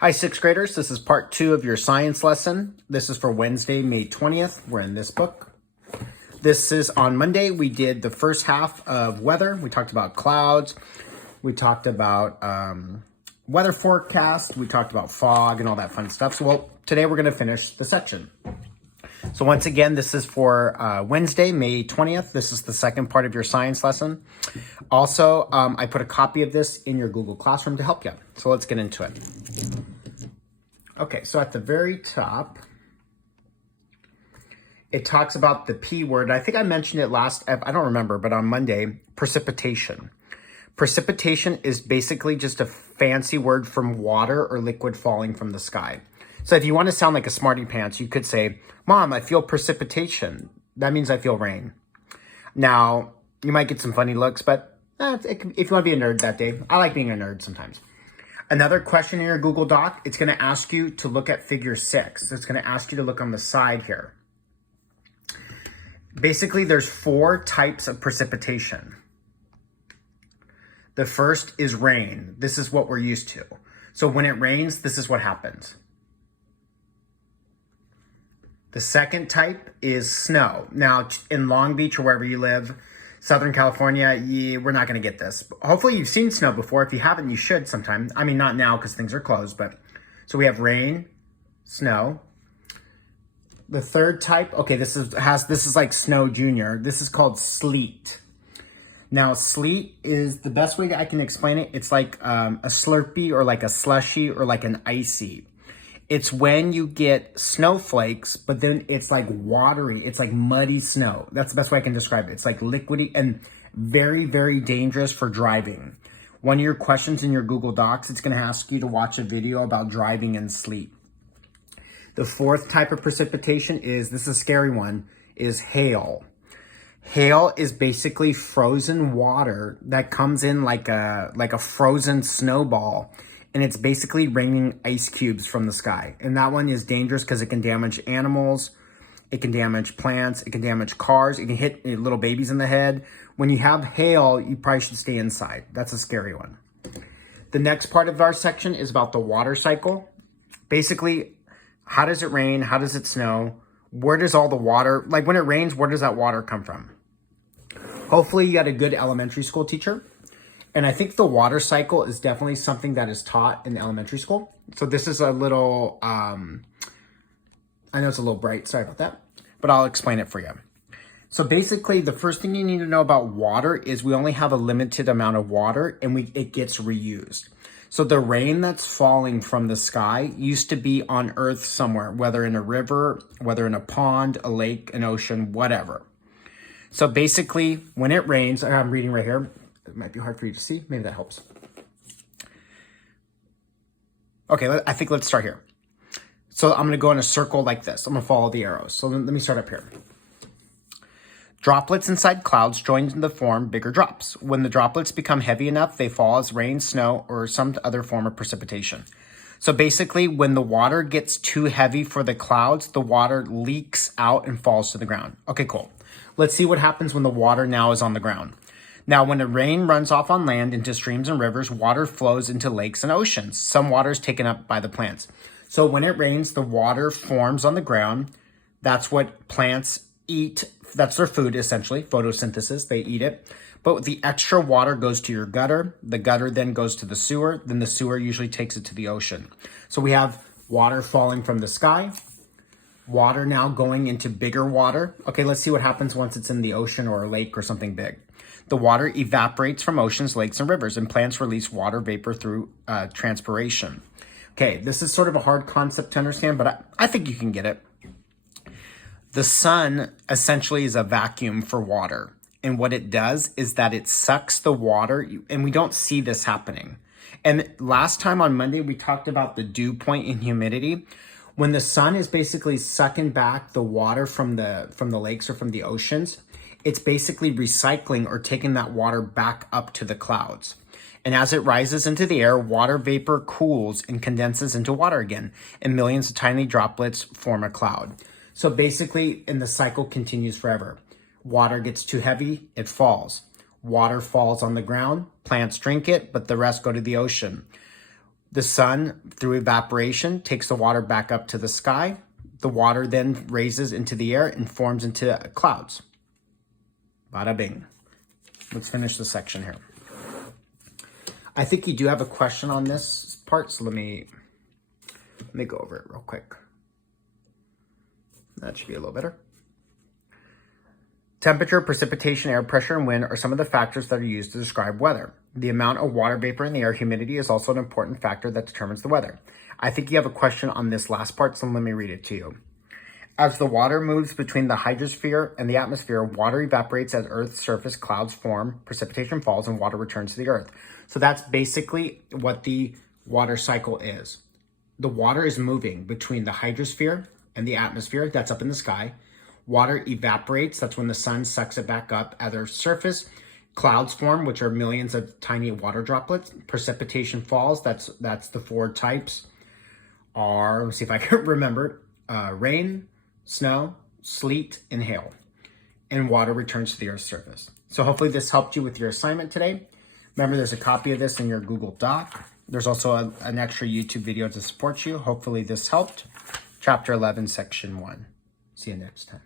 Hi, sixth graders. This is part 2 of your science lesson. This is for Wednesday, May 20th. We're in this book. This is on Monday. We did the first half of weather. We talked about clouds. We talked about weather forecast. We talked about fog and all that fun stuff. So, today we're going to finish the section. So once again, this is for Wednesday, May 20th. This is the second part of your science lesson. Also, I put a copy of this in your Google Classroom to help you. So let's get into it. Okay, so at the very top, it talks about the P word. I think I mentioned it I don't remember, but on Monday, precipitation. Precipitation is basically just a fancy word from water or liquid falling from the sky. So if you want to sound like a smarty pants, you could say, Mom, I feel precipitation. That means I feel rain. Now, you might get some funny looks, but if you want to be a nerd that day, I like being a nerd sometimes. Another question in your Google Doc, it's going to ask you to look at figure 6. It's going to ask you to look on the side here. Basically, there's 4 types of precipitation. The first is rain. This is what we're used to. So when it rains, this is what happens. The second type is snow. Now, in Long Beach or wherever you live, Southern California, we're not going to get this. Hopefully you've seen snow before. If you haven't, you should sometime. I mean, not now because things are closed, but so we have rain, snow. The third type, okay, this is like snow junior. This is called sleet. Now, sleet is the best way that I can explain it. It's like a Slurpee or like a slushy or like an icy. It's when you get snowflakes, but then it's like watery. It's like muddy snow. That's the best way I can describe it. It's like liquidy and very, very dangerous for driving. One of your questions in your Google Docs, it's going to ask you to watch a video about driving in sleet. The fourth type of precipitation this is a scary one, is hail. Hail is basically frozen water that comes in like a frozen snowball. And it's basically raining ice cubes from the sky. And that one is dangerous because it can damage animals, it can damage plants, it can damage cars, it can hit little babies in the head. When you have hail, you probably should stay inside. That's a scary one. The next part of our section is about the water cycle. Basically, how does it rain? How does it snow? Where does all the water, like when it rains, where does that water come from? Hopefully you got a good elementary school teacher. And I think the water cycle is definitely something that is taught in elementary school. So this is a little, I know it's a little bright, sorry about that, but I'll explain it for you. So basically, the first thing you need to know about water is we only have a limited amount of water and it gets reused. So the rain that's falling from the sky used to be on Earth somewhere, whether in a river, whether in a pond, a lake, an ocean, whatever. So basically, when it rains, I'm reading right here, it might be hard for you to see. Maybe that helps. Okay, I think let's start here. So I'm going to go in a circle like this. I'm going to follow the arrows. So let me start up here. Droplets inside clouds join to form bigger drops. When the droplets become heavy enough, they fall as rain, snow, or some other form of precipitation. So basically, when the water gets too heavy for the clouds, the water leaks out and falls to the ground. Okay, cool. Let's see what happens when the water now is on the ground. Now, when the rain runs off on land into streams and rivers, water flows into lakes and oceans. Some water is taken up by the plants. So when it rains, the water forms on the ground. That's what plants eat. That's their food, essentially, photosynthesis. They eat it. But the extra water goes to your gutter. The gutter then goes to the sewer. Then the sewer usually takes it to the ocean. So we have water falling from the sky. Water now going into bigger water. Okay, let's see what happens once it's in the ocean or a lake or something big. The water evaporates from oceans, lakes, and rivers, and plants release water vapor through transpiration. Okay, this is sort of a hard concept to understand, but I think you can get it. The sun essentially is a vacuum for water. And what it does is that it sucks the water, and we don't see this happening. And last time on Monday, we talked about the dew point in humidity. When the sun is basically sucking back the water from the lakes or from the oceans, it's basically recycling or taking that water back up to the clouds. And as it rises into the air, water vapor cools and condenses into water again, and millions of tiny droplets form a cloud. So basically, and the cycle continues forever. Water gets too heavy, it falls. Water falls on the ground, plants drink it, but the rest go to the ocean. The sun, through evaporation, takes the water back up to the sky. The water then raises into the air and forms into clouds. Bada bing. Let's finish the section here. I think you do have a question on this part, so let me go over it real quick. That should be a little better. Temperature, precipitation, air pressure, and wind are some of the factors that are used to describe weather. The amount of water vapor in the air, humidity, is also an important factor that determines the weather. I think you have a question on this last part, so let me read it to you. As the water moves between the hydrosphere and the atmosphere, water evaporates at Earth's surface, clouds form, precipitation falls, and water returns to the Earth. So that's basically what the water cycle is. The water is moving between the hydrosphere and the atmosphere, that's up in the sky. Water evaporates, that's when the sun sucks it back up at Earth's surface. Clouds form, which are millions of tiny water droplets. Precipitation falls, that's the 4 types. Let me see if I can remember. Rain, snow, sleet, and hail. And water returns to the Earth's surface. So hopefully this helped you with your assignment today. Remember, there's a copy of this in your Google Doc. There's also an extra YouTube video to support you. Hopefully this helped. Chapter 11, Section 1. See you next time.